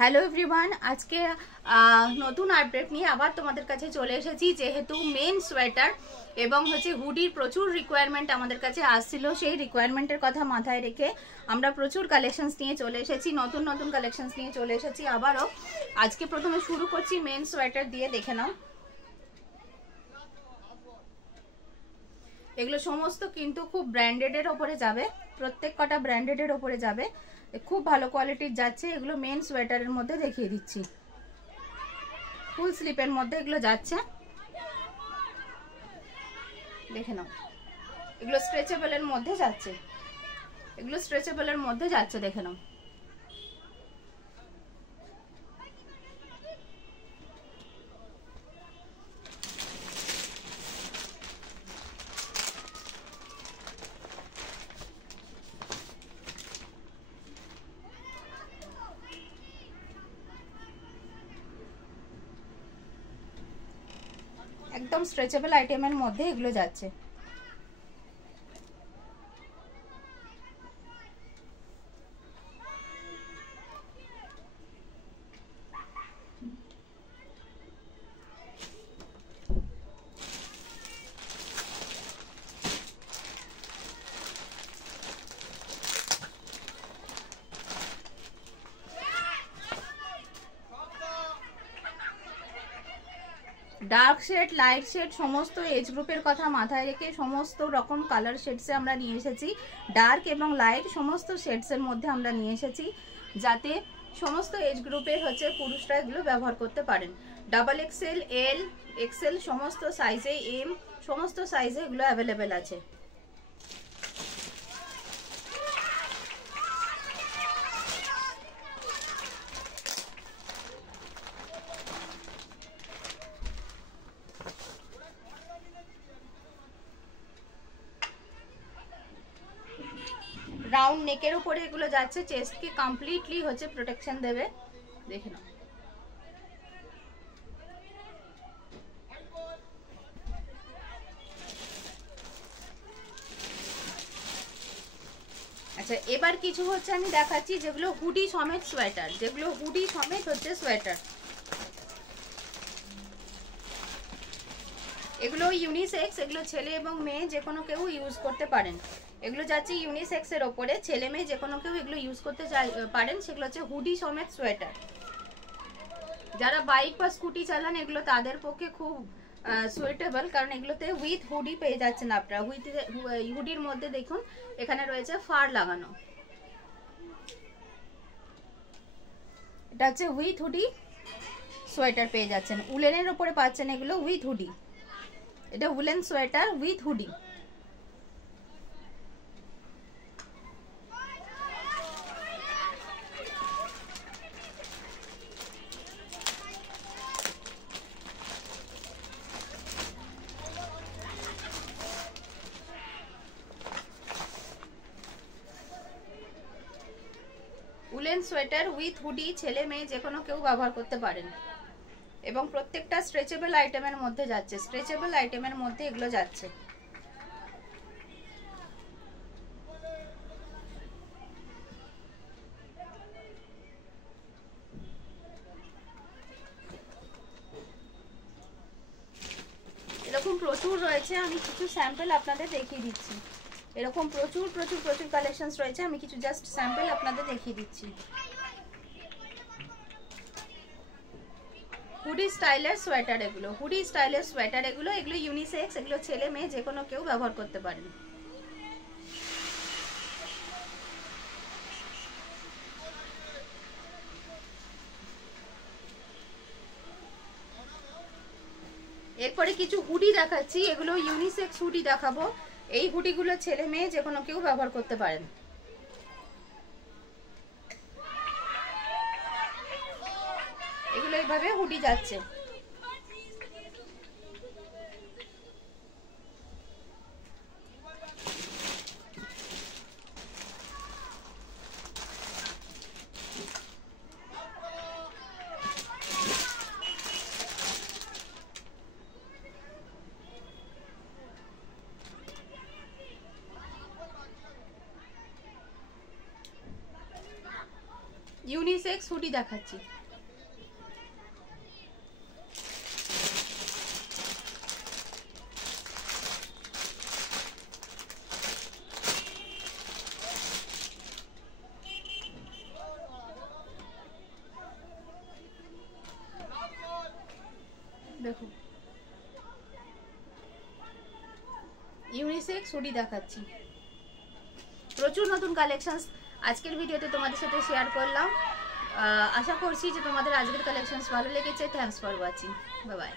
Hello everyone, আজকে নতুন update নিয়ে আবার তোমাদের কাছে চলে এসেছি। যেহেতু মেন সোয়েটার এবং হুডির প্রচুর রিকোয়ারমেন্ট আমাদের কাছে আসছিল, সেই রিকোয়ারমেন্টের কথা মাথায় রেখে আমরা প্রচুর কালেকশনস নিয়ে চলে এসেছি, নতুন নতুন কালেকশনস নিয়ে চলে এসেছি আবারও। আজকে প্রথমে শুরু করছি মেন সোয়েটার দিয়ে, দেখে নাও। এগুলো সমস্ত কিন্তু খুব ব্র্যান্ডেডের ওপরে যাবে, প্রত্যেক কটা ব্র্যান্ডেডের ওপরে যাবে, খুব ভালো কোয়ালিটির যাচ্ছে। এগুলো মেন সোয়েটারের মধ্যে দেখিয়ে দিচ্ছি, ফুল স্লিপের মধ্যে এগুলো যাচ্ছে, দেখে নাও। এগুলো স্ট্রেচেবলের মধ্যে যাচ্ছে, এগুলো স্ট্রেচেবলের মধ্যে যাচ্ছে, দেখে নাও। একদম স্ট্রেচেবল আইটেমের মধ্যে এগুলো যাচ্ছে। ডার্ক শেড, লাইট শেড, সমস্ত এজ গ্রুপের কথা মাথায় রেখে সমস্ত রকম কালার শেডসে আমরা নিয়ে এসেছি। ডার্ক এবং লাইট সমস্ত শেডসের মধ্যে আমরা নিয়ে এসেছি, যাতে সমস্ত এজ গ্রুপের পুরুষরা এগুলো ব্যবহার করতে পারেন। ডাবল এক্সেল, এল, এক্সেল সমস্ত সাইজে, এম সমস্ত সাইজে এগুলো অ্যাভেলেবেল আছে। রাউন্ড নেকের উপরে এগুলো যাচ্ছে, চেস্টকে কমপ্লিটলি প্রোটেকশন দেবে, দেখে নাও। আচ্ছা, এবার কিছু আমি দেখাচ্ছি যেগুলো হুডি সমেত সোয়েটার, যেগুলো হুডি সমেত সোয়েটার। এগুলো ইউনিসেক্স, এগুলো ছেলে এবং মেয়ে যে কোনো কেউ ইউজ করতে পারেন। এগুলো যাচ্ছে ইউনিসেক্স এর ওপরে, ছেলে মেয়ে যে কোনো কেউ এগুলো ইউজ করতে পারেন। সেগুলো হুডি সমেত সোয়েটার। যারা বাইক বা স্কুটি চালান এগুলো তাদের পক্ষে খুব সুইটেবল, কারণ এগুলোতে উইথ হুডি পেয়ে যাচ্ছেন আপনারা। হুডির মধ্যে দেখুন এখানে রয়েছে ফার লাগানো। এটা উইথ হুডি সোয়েটার পেয়ে যাচ্ছেন, উলেনের ওপরে পাচ্ছেন এগুলো উইথ হুডি। এটা woollen sweater with hoodie. Woollen sweater with hoodie, ছেলে মেয়ে যে কোনো কেউ ব্যবহার করতে পারেন, এবং প্রত্যেকটা স্ট্রেচেবল আইটেমের মধ্যে যাচ্ছে, স্ট্রেচেবল আইটেমের মধ্যে এগুলো যাচ্ছে। এরকম প্রচুর রয়েছে, আমি কিছু স্যাম্পল আপনাদের দেখিয়ে দিচ্ছি। এরকম প্রচুর প্রচুর প্রচুর কালেকশনস রয়েছে, আমি কিছু জাস্ট স্যাম্পল আপনাদের দেখিয়ে দিচ্ছি। হুডি স্টাইলের সোয়েটার এগুলো, হুডি স্টাইলের সোয়েটার এগুলো, এগুলো ইউনিসেক্স, এগুলো ছেলে মেয়ে যে কোনো কেউ ব্যবহার করতে পারেন। এরপরে কিছু হুডি দেখাচ্ছি, এগুলো ইউনিসেক্স হুডি দেখাবো। এই হুডিগুলো ছেলে মেয়ে যে কোনো কেউ ব্যবহার করতে পারেন। এগুলো এইভাবে হুডি যাচ্ছে। ইউনিসেক্স হুডি দেখাচ্ছি। দেখো ইউনিসেক্স হুডি দেখাচ্ছি। প্রচুর নতুন কালেকশনস আজকের ভিডিওতে তোমাদের সাথে শেয়ার করলাম। আশা করছি যে তোমাদের আজকের কালেকশনস ভালো লেগেছে। Thanks for watching, bye bye.